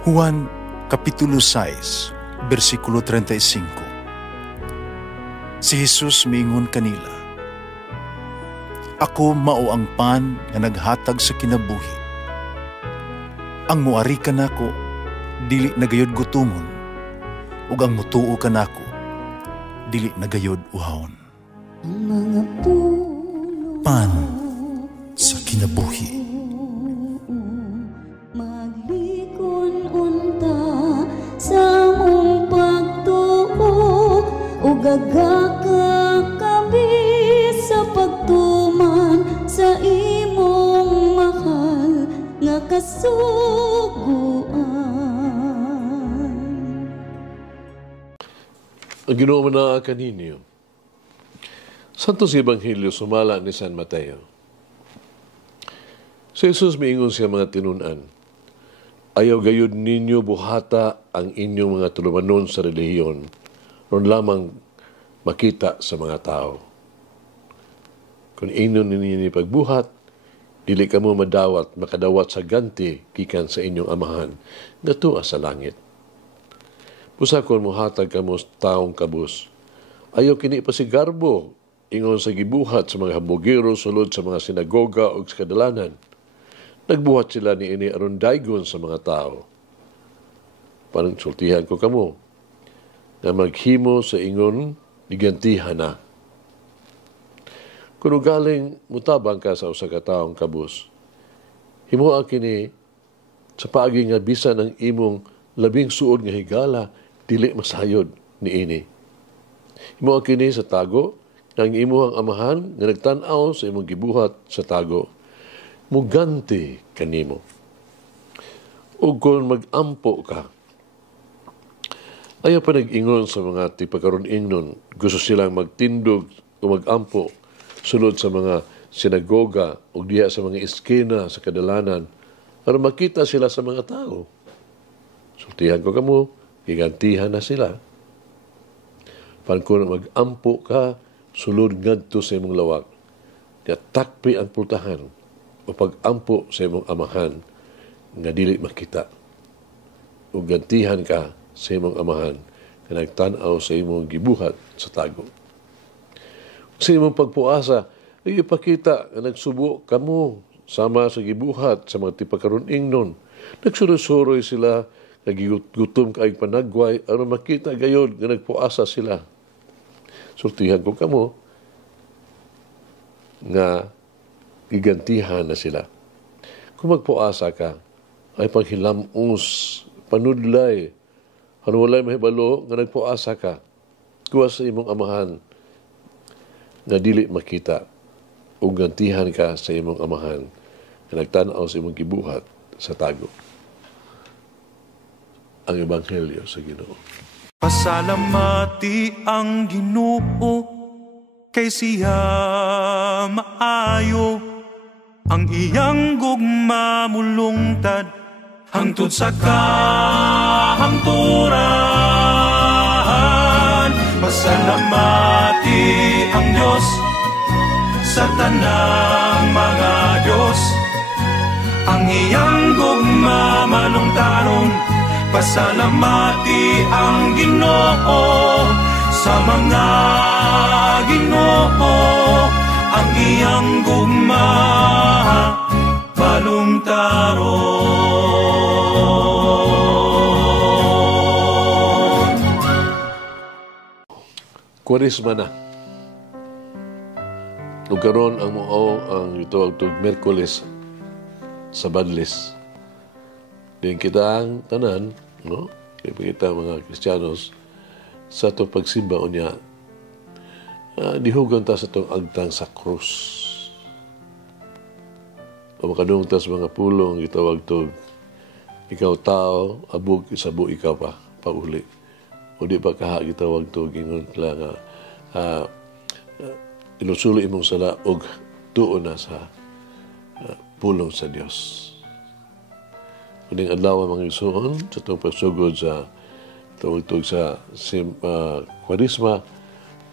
Juan Kapitulo 6, versikulo 35. Si Jesus miingon kanila, "Ako mao ang pan nga naghatag sa kinabuhi. Ang muari kanako dili nagayod gutomon, ug ang mutuo kanako dili nagayod uhawon." Pan sa kinabuhi. Gagakakabi sa pagtuman sa imong mahal nga kasuguan. Ang Ginoo na kaninyo. Santos Ebanghelyo sumala ni San Mateo. Si Jesus miingon siya mga tinunan, "Ayaw gayud ninyo buhata ang inyong mga tulumanon sa relihiyon, ron lamang makita sa mga tao. Kung inyo ninyo pagbuhat, dili kamo makadawat sa ganti gikan sa inyong amahan nga tuwa sa langit. Pusa kon muhatag kamo taong kabus, ayaw kini pasigarbo ingon sa gibuhat sa mga habogero sulod sa mga sinagoga o sa kadalanan. Nagbuhat sila ni ini aron daygon sa mga tao. Parang sultihan ko kamo na maghimo sa ingon nigantihan na. Kung galing mutabang ka sa usa ka taong kabus, himuha kini sa paagi nga bisan ang imong labing suod nga higala dili masayod niini. Himuha kini sa tago ang imuhang amahan nga nagtan-aw sa imong gibuhat sa tago, muganti kanimo. Ug kung mag-ampo ka, ayaw pa nag-ingon sa mga tipakaroon ingnon, gusto silang magtindog o mag-ampo sulod sa mga sinagoga o diya sa mga iskena sa kadalanan para makita sila sa mga tao. Sultihan ko kamo, gigantihan na sila. Pan kung mag-ampo ka, sulod ngadto sa imong lawak, nga takpi ang pultahan o pag-ampo sa imong amahan nga dili makita. O gantihan ka sa imong amahan na nagtanaw sa imong gibuhat sa tago. Sa imong pagpuasa, ay ipakita na nagsubo kamo sama sa gibuhat sa mga tipakaroon ingnon. Nagsuroy-suroy sila, nagigutom kaayong panagway, aron makita gayod nga nagpuasa sila. Sultihan ko kamo nga gigantihan na sila. Kung magpuasa ka, ay panghilamos, panudlay, ano walay mahibalo nga nagpuasa ka, kuha sa imong amahan na dili makita o gantihan ka sa imong amahan na nagtanaw sa imong gibuhat sa tago. Ang Ebanghelyo sa Ginoo. Pasalamati ang Ginoo kay siya maayo, ang iyang gugma mulungtad hangtod sa kahangturan. Pasalamati ang Diyos sa tanang mga Diyos, ang iyang gugma malungtaron. Pasalamati ang Ginoo sa mga Ginoo, ang iyang gugma malungtaron. Kwaresma na. Ug karon ang muaw ang ituog Miyerkules sa Badles. Din kita ang tanan, no? Kaya kita mga Kristiyanos sa itong pagsimba o niya, dihugan ta sa itong agtang sa krus. O makadung ta sa mga pulong, itawag to, ikaw tao, abog, isabo ikaw pa, pauli. O di ba kaha, itawag to, gingon lang, inusulo imong sala, og tuon na sa pulong sa Diyos. Kuning adlaw mga igsoon sa itong pagsugod sa tawag sa Kwaresma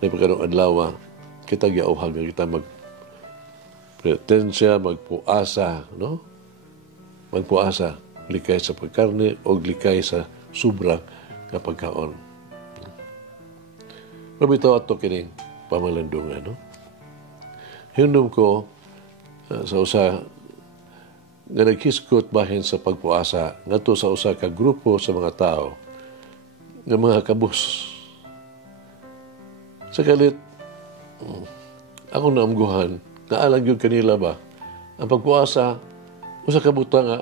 na pagkarong adlaw kita giauhag nga kita magpretensya, magpuasa, no? Magpuasa likay sa pagkarne o likay sa sobra nga pagkaon. Mabitaw ato kining pamalandungan, no? Hinumdum ko sa usa nga naghiskot bahin sa pagpuasa ngadto sa usa ka grupo sa mga tao nga mga kabus. Sa kalit, ako naamguhan, naalang yun kanila ba? Ang pagpuasa, usa ka buta nga,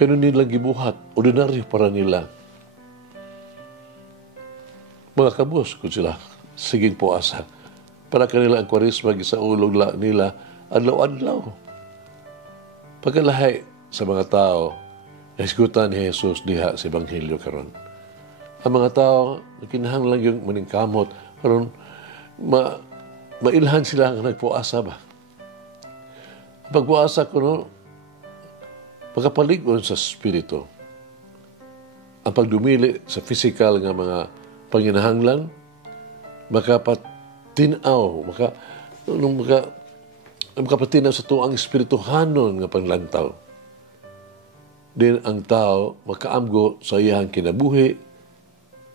kanon nilang gibuhat, ordinaryo para nila. Mga kabus, kung sila, siging puasa. Para kanila ang kwarisma, gisaulog nila, adlaw-adlaw. Pagkalahay sa mga tao, nasigutan ni Jesus diha sa Ebanghelyo karon. Ang mga tao, kinahanglan yung maningkamot, karon mailhan sila ang nagpuasa ba? Ang pagpuasa ko, no, magkapalig-on sa spirito. Ang pagdumili sa physical nga mga panginahanglan, makapatinaw, makapatinaw sa tuang espirituhanon nga panglantaw. Din ang tao makaamgo sa iyang kinabuhi,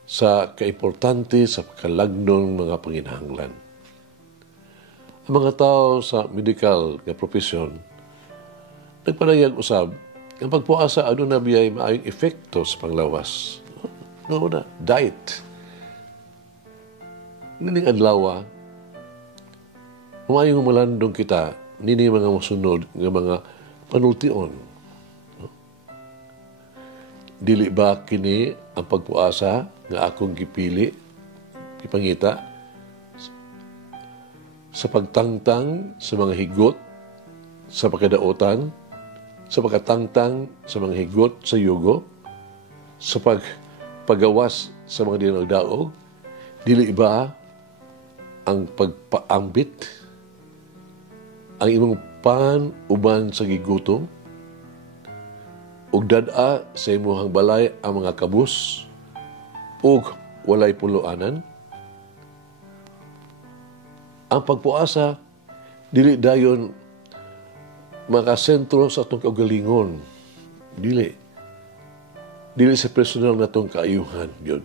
sa kaimportante sa kalagnon mga panginahanglan. Ang mga tao sa medical nga profesyon, nagpanayag usab, ang pagpuasa ano na biyay maayong epekto sa panglawas. No na, diet. Nining adlaw, maayong malandong kita, nini mga masunod nga mga panultion. Dili ba kini ang pagpuasa nga akong gipili, ipangita, sa pagtangtang sa mga higot, sa pagkadaotan, sa pagkatangtang sa mga higot sa yugo, sa paggawas sa mga dinagdaog, dili ba ang pagpaambit, ang imong pan uban sa gigutom, ug dad-a sa imuhang balay ang mga kabus, ug walay puluanan. Ang pagpuasa, dili dayon makasentro sa atong kaugalingon. Dili. Dili sa personal na itong kaayuhan. Yun.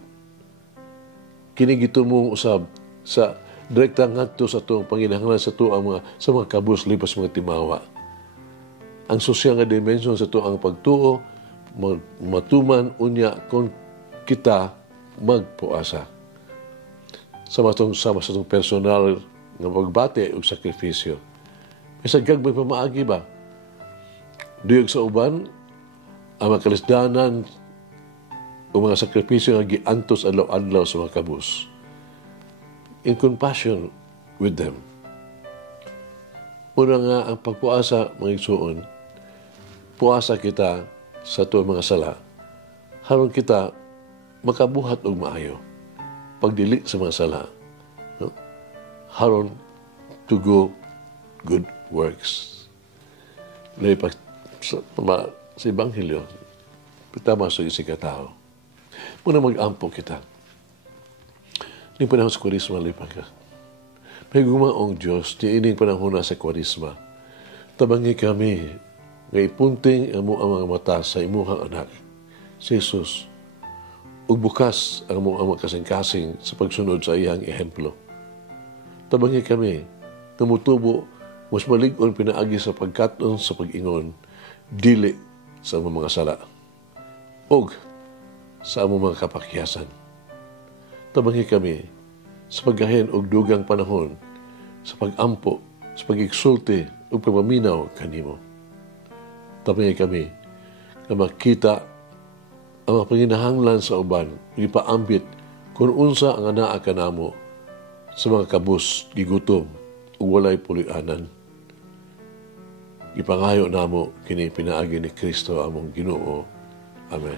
Kinigito mong usab sa direkta ngadto sa itong panginahanglan sa mga kabus lipas mga timawa. Ang sosyal nga dimension sa ito ang pagtuo, matuman unya kung kita magpuasa. Sama sa itong personal nga pagbati o sakripisyo. May sagag may pamaagi ba? Duyog sa uban, ang mga kalisdanan o mga sakripisyo nga giantos adlaw-adlaw sa mga kabus. In compassion with them. Muna nga ang pagpuasa, mga igsuon, puasa kita sa ito mga sala, haron kita makabuhat og maayo, pagdili sa mga sala, no? Haron to go good works. Lipat sa Ebanghelyo, tama sa isang katao. Muna mag-ampo kita. Ini panahon sa Kwarisma, lipat ka. May gumaong Diyos, di ining panahon na sa Kwarisma. Tabangi kami, nga ipunting ang mga mata sa imuhang anak, si Jesus, ug bukas ang mga kasing-kasing sa pagsunod sa iyang ehemplo. Tabangi kami, tumutubo, mas malig-on pinaagi sa pagkaton sa pag-ingon, dili sa mga sala, ug sa mga kapakyasan. Tabangi kami, sa paggahin og dugang panahon, sa pag-ampo, sa pag-igsulti, ug pagmaminaw kanimo. Tabangi kami, na makita ang mga panginahanglan sa uban, ipaambit kung unsa ang anaa kanamo sa mga kabus, gigutom, ug walay pulianan. Ipangayo namo kini pinaagi ni Kristo among Ginoo. Amen.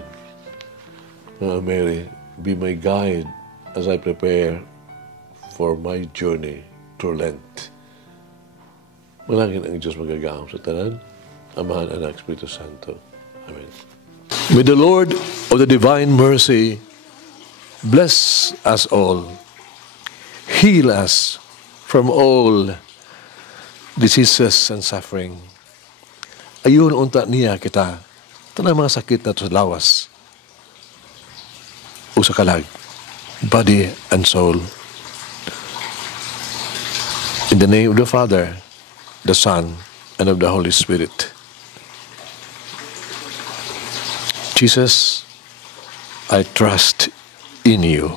Mary, be my guide as I prepare for my journey through Lent. Malangin ang Diyos magagahom sa tanan, Amahan, Anak, Espiritu Santo. Amen. May the Lord of the divine mercy bless us all, heal us from all diseases and suffering. Ayun unta niya kita, tanang mga sakit na to sa lawas. Usa kalag, body and soul. In the name of the Father, the Son, and of the Holy Spirit. Jesus, I trust in you.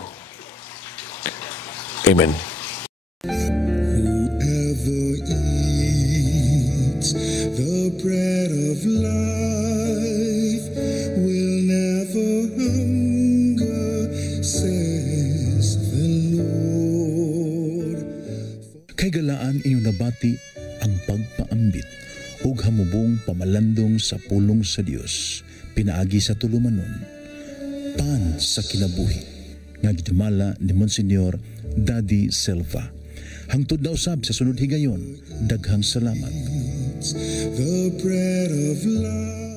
Amen. Whoever eats the bread of life will never hunger, says the Lord. Kay galaan inyong nabati ang pagpaambit ug hamubong pamalandong sa pulong sa Dios pinaagi sa tulumanon pan sa kinabuhi nga gidumala ni Monsignor Daddy Silva. Hangtod na usab sa sunod higayon, daghang salamat. The bread of life.